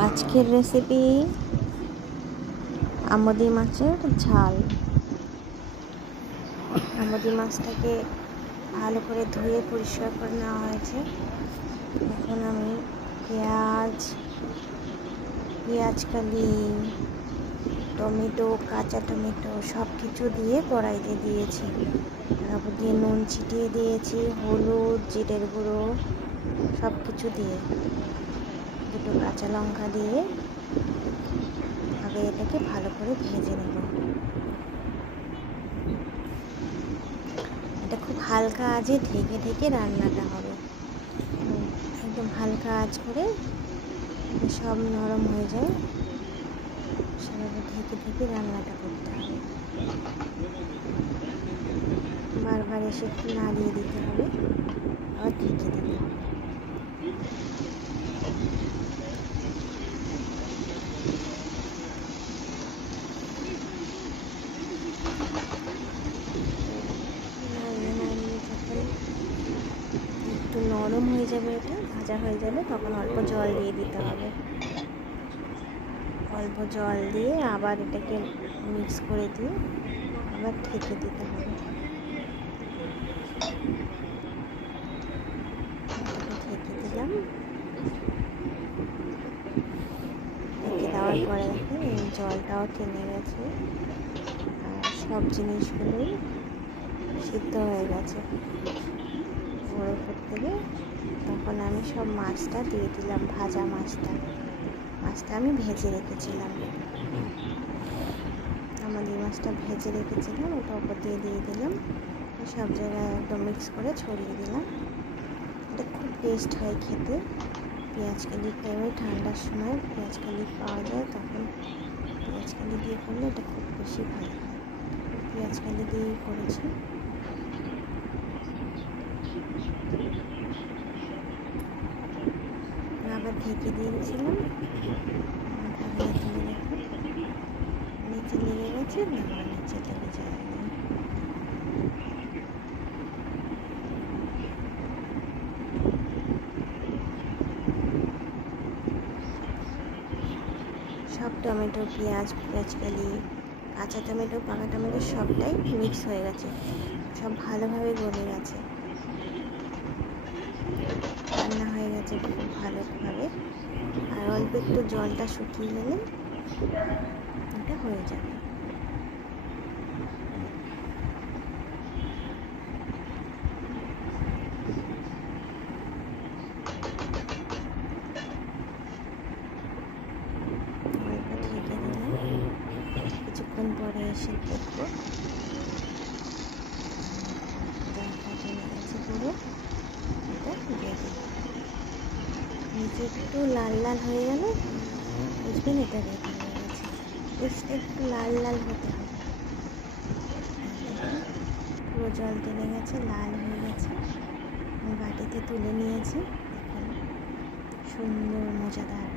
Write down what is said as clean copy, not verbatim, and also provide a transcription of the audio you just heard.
আজকের রেসিপি আমোদি মাছের ঝাল। আমোদি মাছটাকে ভালো করে ধুয়ে পরিষ্কার করে নেওয়া হয়েছে। এখন আমি পেঁয়াজকালি, টমেটো, কাঁচা টমেটো সব কিছু দিয়ে কড়াইতে দিয়েছি। তারপর দিয়ে নুন ছিটিয়ে দিয়েছি, হলুদ, জিরের গুঁড়ো সব কিছু দিয়ে, দুটো কাঁচা লঙ্কা দিয়ে আগে এটাকে ভালো করে ভেজে নেব। এটা খুব হালকা আঁচে ঢেকে ঢেকে রান্নাটা হবে। একদম হালকা আঁচ করে সব নরম হয়ে যায়, সেভাবে ঢেকে ঢেকে রান্নাটা করতে হবে। বারবার এসে একটু নাড়িয়ে দিতে হবে, আবার ঢেকে দিতে হবে। একটু নরম হয়ে যাবে, এটা ভাজা হয়ে যাবে, তখন অল্প জল দিয়ে দিতে হবে। অল্প জল দিয়ে আবার এটাকে মিক্স করে দিয়ে আবার ঢেকে দিতে হবে। ঢেকে দিলাম। ঢেকে দেওয়ার পরে দেখুন জলটাও টেনে গেছে আর সব জিনিসগুলোই সিদ্ধ হয়ে গেছে ওর উপর থেকে। তখন আমি সব মাছটা দিয়ে দিলাম, ভাজা মাছটা আমি ভেজে রেখেছিলাম। আমাদের মাছটা ভেজে রেখেছিলাম, ওটা উপর দিয়ে দিলাম। সব জায়গায় একদম মিক্স করে ছড়িয়ে দিলাম। এটা খুব টেস্ট হয় খেতে। পেঁয়াজকালি টাইমে ঠান্ডার সময় পেঁয়াজকালি পাওয়া যায়, তখন পেঁয়াজকালি দিয়ে করলে এটা খুব বেশি ভালো হয়। পেঁয়াজকালি দিয়েই করেছি। আবার ঢেকে দিয়েছিলাম। নিচে লেগে গেছে, না নিচে লেগে যায়নি। সব টমেটো, পেঁয়াজকালি, কাঁচা টমেটো, পাকা টমেটো সবটাই মিক্স হয়ে গেছে, সব ভালোভাবে গলে গেছে, রান্না হয়ে গেছে খুব ভালোভাবে। আর অল্প একটু জলটা শুকিয়ে গেলে এটা হয়ে যাবে। অল্প ঢেকে দিলাম, কিছুক্ষণ পরে এসে দেখবো জলটা টেনে গেছে পুরো। এটা দিয়ে দিই, নিচে একটু লাল লাল হয়ে গেল, বুঝবেন এটা রেডি হয়ে গেছে। একটু লাল লাল হতে হবে। পুরো জল টেনে গেছে, লাল হয়ে গেছে। বাটিতে তুলে নিয়েছি, সুন্দর মজাদার